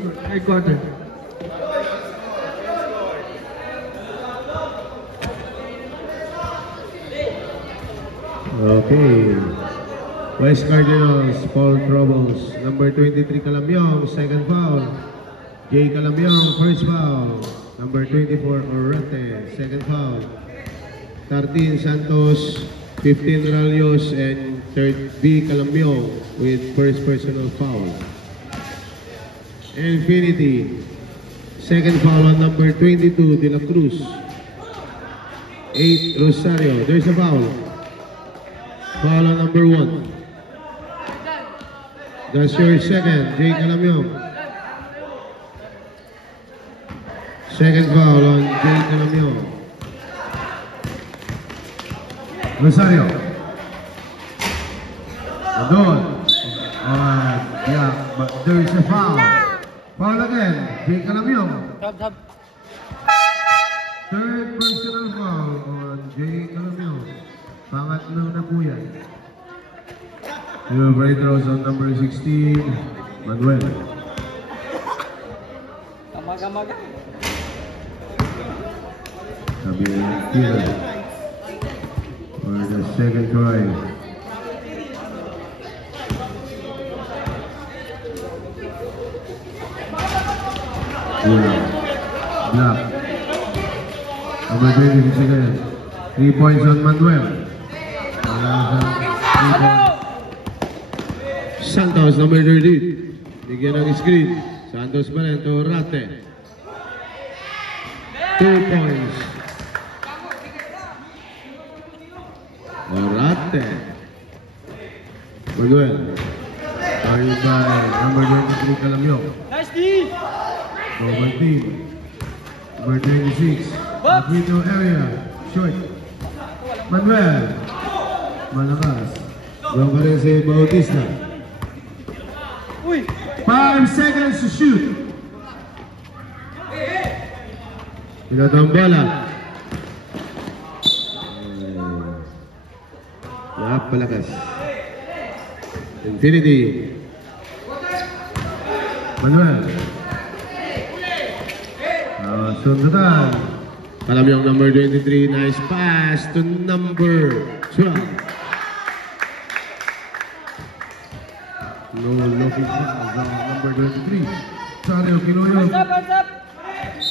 third quarter. Okay. West Cardinals, Paul Troubles. Number 23, Calamyong, second foul. Jay Calamyong, first foul. Number 24, Orate, second foul. 13, Santos. 15, Ralios. And third, B. Calamyong with first personal foul. Infinity. Second foul on number 22, De La Cruz. 8, Rosario. There's a foul. Foul on number 1. That's your second, Jay Calamyong. Second foul on Jay Calamyong. Rosario. Doon. Yeah, but there is a foul. Foul again, Jay Calamyong. Third personal foul on Jay Calamyong. Pangatlo na po yan. Yung free throws on number 16, Manuel. Kamag-amaga. Sabi Kira for the second try. Black. Number 26 again. 3 points on Manuel. Santos, number 30. Bigyan ng screen. Santos pa rin to Orate. 2 points. Orate. Manuel. Carried by number 23, Calamyong. Nice D! Over team. Number 26. Window area. Short. Manuel. Malakas. Doon pa rin si Bautista. 5 seconds to shoot. Pinatang bola. Napalakas. Infinity. Manuel. Sundutan. Calamyong number 23. Nice pass to number 12. No looking pass on number 23. Sario Kinuyo.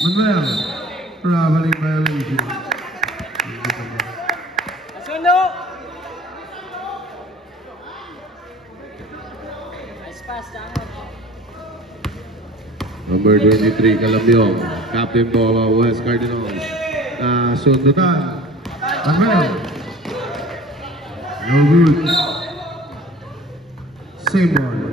Manuel. Traveling violation. Asundo! Nice pass, Number 23, Calamyong. Captain po West Cardinals. Sundutan. Manuel. No good. Same one.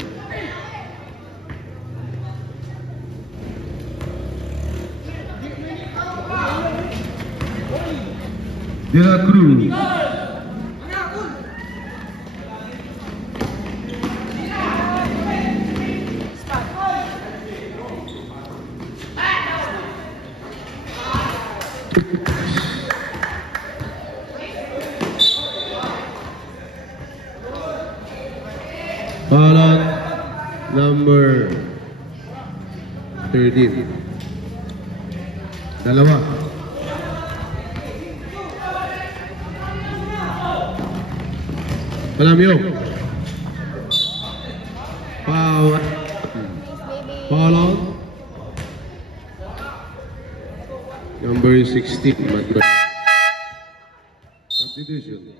De La Cruz. Foul number 13. Dalawa. Calamyong. Foul. Foul on number 16. Substitution.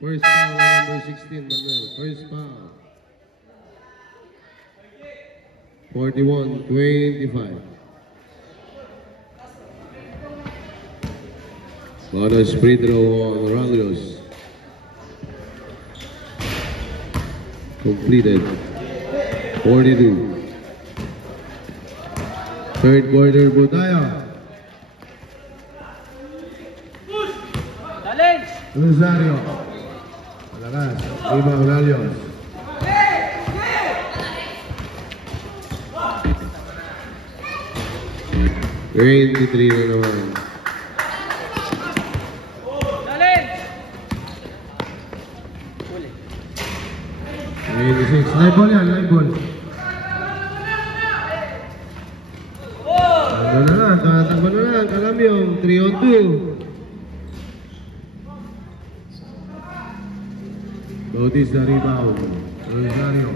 First foul on number 16, Manuel. First foul. 41-25. Bonus free throw on Ralios. Completed. 42. Third quarter po tayo. Rosario. Malakas. Ibang Ralios. Grade 3 na naman. 96. Live ball yan, live ball. tatakbo na lang, Kalamyong, 3-on-2. Notice the rebound. Rosario.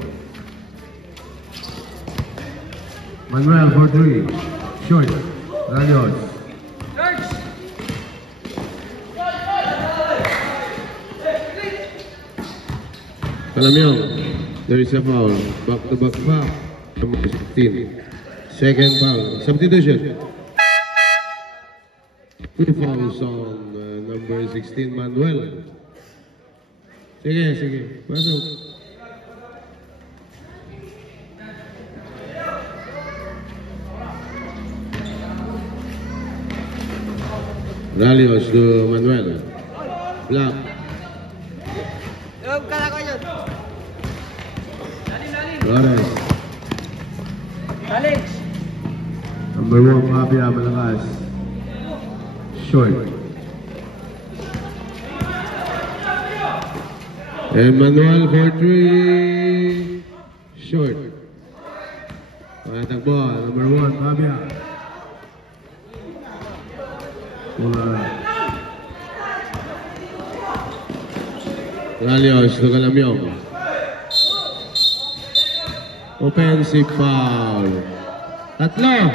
Manuel for 3. Short. Rayos. Kalamyong, there is a foul. Back-to-back foul. Number 16. Second foul. Substitution. 2 fouls on number 16, Manuel. Sige. Pasok. Ralios to Manuel. Black. Yung kala ko yun. Flores. Alex. Number 1, Fabia, malakas. Short. Emmanuel for 3. Short. Patakbo, number 1, Fabia. Ralios to Kalamyong. Offensive foul. Tatlo.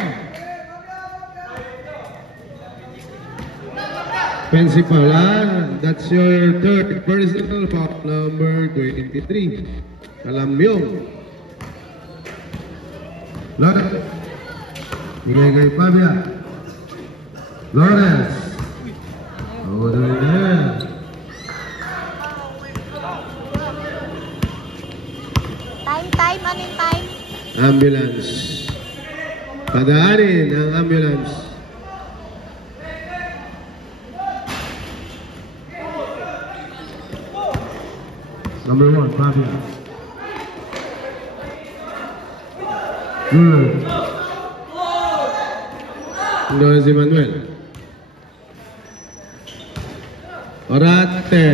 Offensive foul, that's your third personal foul, number 23. Kalamyong. Lawrence. Bigay kay Fabia. Lawrence. Oh, there. Time, ano yung time? Ambulance. Padaanin ang ambulance. Number 1, Fabia. Good. Doon si Manuel. Orate.